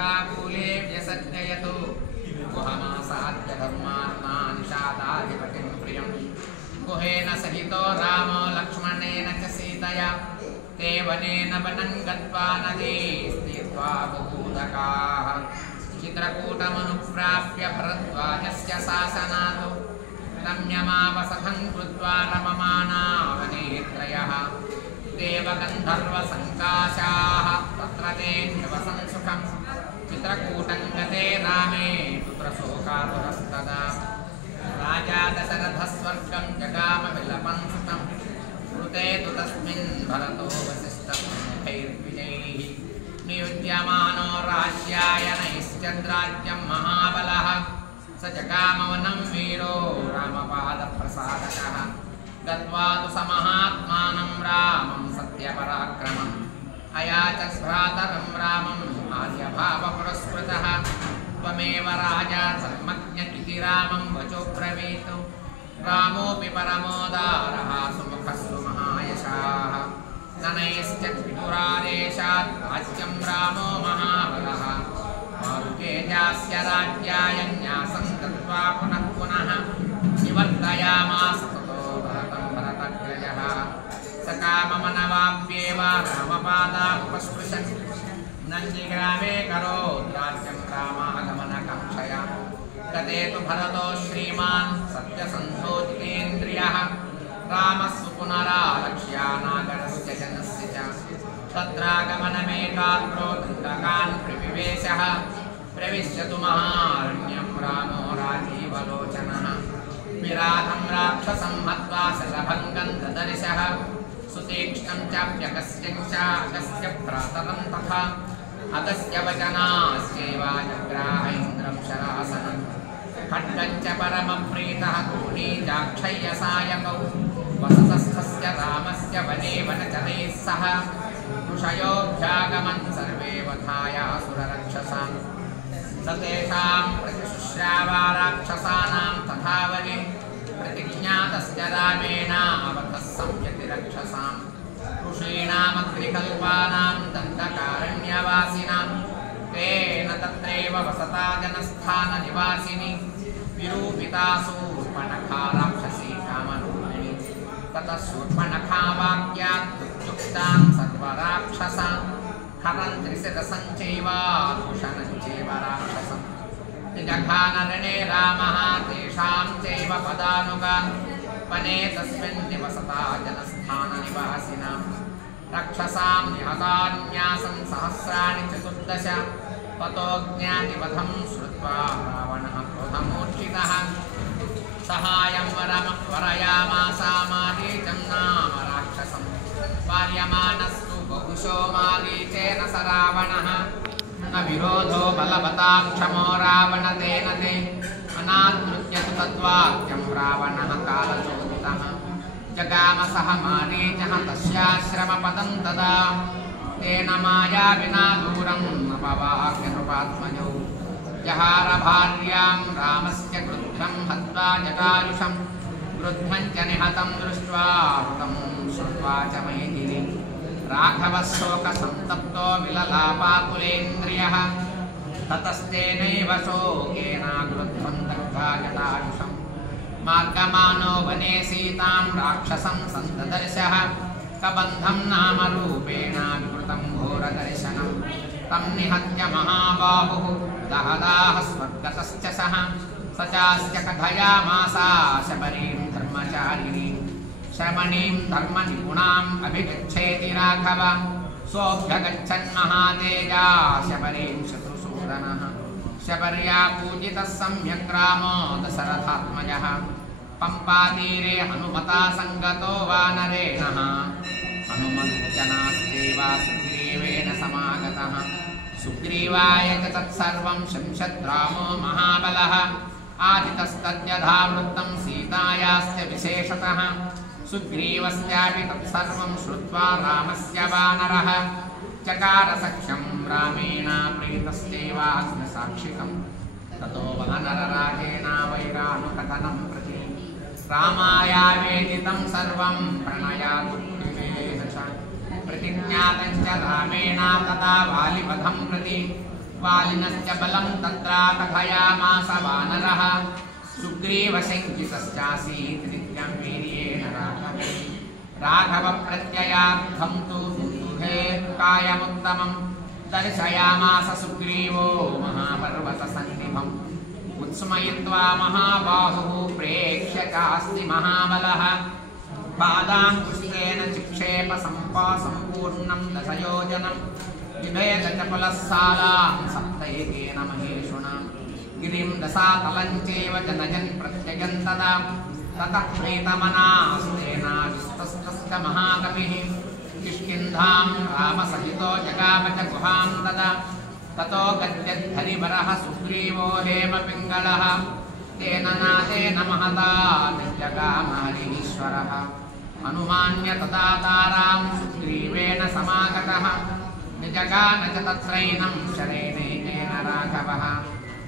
लङ्काकूले व्यसज्जयतु गुहमासाद्य धर्मात्मा निषादाधिपतिं प्रियं गुहेन सहितो रामो लक्ष्मणेन च सीतया ते वनेन वनं गत्वा नदी स्थित्वा बहूदकाः चित्रकूटमनुप्राप्य भरद्वाजस्य शासनात् रम्यमावसखं कृत्वा रममाना वनेत्रयः देवगन्धर्वसङ्काशाः तत्र ते निवसन् सुखं चित्रकूटं गते रामे पुत्रशोकातुरस्तदा राजा दशरथः स्वर्गं जगाम विलपं सुतं कृते तु तस्मिन् भरतो वसिष्ठं मुखैर्विजयैः नियुज्यमानो राज्याय नैश्चन्द्राज्यं महाबलः स जगामवनं वीरो रामपादप्रसादकः गत्वा तु स महात्मानं रामं सत्यपराक्रमम् अयाचत् भ्रातरं रामम् आर्यभावपुरस्कृतः त्वमेव राजा सर्वज्ञ रामं वचो ब्रवीतु रामोऽपि परमोदारः सुमुखस्तु महायशाः ननैश्चित् विदुरादेशात् राज्यं रामो महाबलः मारुतेजास्य राज्याय न्यासं दत्त्वा पुनः पुनः निवर्तयामास ततो भरतं भरतग्रजः स काममनवाप्येव रामपादामुपस्पृशन् नन्दिग्रामे करोत् राज्यं रामागमनकाङ्क्षया गते तु भरतो श्रीमान् सत्यसन्धोजितेन्द्रियः रामस्तु पुनरालक्ष्यानागरस्य जनस्य च तत्रागमनमेकाग्रो दण्डकान् प्रविवेशः प्रविश्यतु महारण्यं रामो राजीवलोचनः विराधं राक्षसं हत्वा शरभङ्गं ददर्शः सुतीक्ष्णं चाप्यगस्त्यं च अगस्त्य भ्रातरं तथा अगस्त्य वचनास्यैव जग्राह इन्द्रं शरासनं खड्गं च परमप्रीतः कोटीजाक्षय्यसायकौ वसतस्थस्य रामस्य वने वनचरैः सह ऋषयोऽभ्यागमन् सर्वे वधायासुररक्षसां स तेषां प्रतिशुश्रावा राक्षसानां तथा वने प्रतिज्ञातस्य रामेण अवधः संयतिरक्षसां ऋषीणामग्निकल्पानां दण्डकारण्यवासिनां तेन तत्रैव वसता जनस्थाननिवासिनी विरूपिता शूर्पणखा राक्षसी कामरूपिणी ततः शूर्पणखा वाक्यात् दुःखुक्तां सर्वराक्षसान् हरन् त्रिशिरसं चैव भूषणं चैव राक्षसम् निजघानरणे रामः तेषां चैव पदानुगान् वने तस्मिन् निवसता जनस्थाननिवासिनां रक्षसां निहतान्यासं सहस्राणि 14 ततो ज्ञातिवधं श्रुत्वा रावणः क्रोधमूर्छितः सहायं वरयामासामारीचं नाम राक्षसं पाल्यमानस्तु बहुशो मारीचेन स रावणः न विरोधो बलवतां क्षमो रावणतेन ते अनादृत्य तु तद्वाक्यं रावणः कालचोदितः जगाम सह मारीचः तस्याश्रमपदं तदा तेन मायाविना दूरं अपवाक्य नृपात्मजौ जहार भार्यां रामस्य क्रुद्धं हत्वा जटायुषं क्रुद्धं च निहतं दृष्ट्वा हतं श्रुत्वा च मैथिली राघवः शोकसन्तप्तो विललापाकुलेन्द्रियः ततस्तेनैव शोकेन क्रुद्धं दग्धा जटायुषं मार्गमानो वने सीतां राक्षसं सन्ददर्शः कबन्धं नाम रूपेण विवृतं घोरदर्शनं तं निहत्य महाबाहुः दहदाह स्वर्गतश्च सः स चास्य कथयामासा शबरीं धर्मचारिणीं श्रमणीं धर्मनिपुणाम् अभिगच्छेति राघव सोऽभ्यगच्छन् महातेजा शबरीं शत्रुसूदनः शबर्या पूजितः सम्यक् रामो दशरथात्मजः पंपातीरे हनुमता संगतो वानरेणः हनुमज्जनास्तेव सुग्रीवेण समागतः सुग्रीवाय च तत्सर्वं शंशद्रामो महाबलः आदितस्तद्यथा वृत्तं सीतायाश्च विशेषतः सुग्रीवस्यापि तत्सर्वं श्रुत्वा रामस्य वानरः चकार सख्यं रामेण प्रीतस्तेवाग्निसाक्षिकं ततो वानरराजेन वैरानुकथनं प्रति रामायावेदितं सर्वं प्रणयातु प्रतिज्ञातं च रामेण तदा वालिवधं प्रति वालिनस्य बलं तत्रा कथयामास वानरः सुग्रीवशङ्कितश्चासीत् नित्यं वीर्येण राघवे राघवप्रत्ययार्थं तु दुन्दुभेर्कायमुत्तमं दर्शयामास सुग्रीवो महापर्वतसन्निभम् उत्स्मयित्वा महाबाहुः प्रेक्ष्य चास्ति महाबलः पादाङ्कुशेन चिक्षेप सम्पूर्णं दशयोजनं विभेद च पुलस्सालां सप्तैकेन महेशुना गिरिं दशातलं चैव जनयन् प्रत्ययं तदा ततः प्रीतमनास्तेनाविस्तस्तस्य महाकविः किष्किन्धां रामसहितो जगाम च गुहां तदा ततो गद्यद्धरिवरः सुग्रीवो हेमपिङ्गलः तेन नादेन महता जगाम हरीश्वरः अनुमान्य तदा तारां सुग्रीवेण समागतः निजगान च तत्रैनं शरेणेन राघवः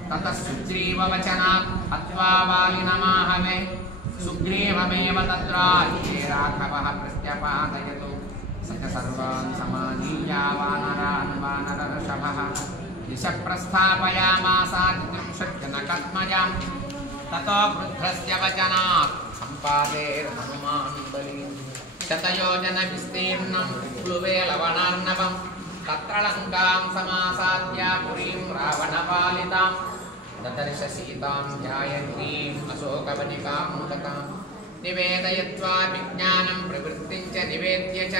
ततः सुग्रीववचनात् हत्वा वालिनमाहवे सुग्रीवमेव तत्रार्थे राघवः प्रत्यपादयतु स च सर्वान् समानीय वानरान् वानरर्षभः दिशः प्रस्थापयामासात्रिंशज्जनकत्मजां ततो वृद्धस्य वचनात् सम्पादेर्हनुमान् बली शतयोजनविस्तीर्णं प्लुवे लवणार्णवं तत्र लङ्कां समासाद्य पुरीं रावणपालितां ददर्श सीतां ध्यायन्तीम् अशोकवनिकां ततां निवेदयित्वा विज्ञानं प्रवृत्तिं च निवेद्य च